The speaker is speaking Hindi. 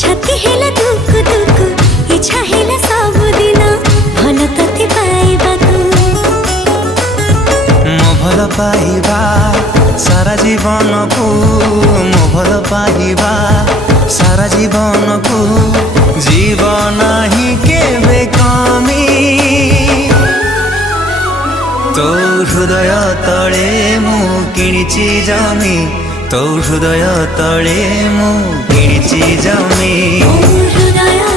छाती हेला दुकु दुकु इच्छा हेला सब दिन भल तते पाइबाकु मो भल पाइबा सारा जीवन को मो भल पाइबा सारा जीवन को जीवन ही केबे कमी तो हृदय तले मु किणिची जमी तो हृदय तले मु किणिची जमी हृदय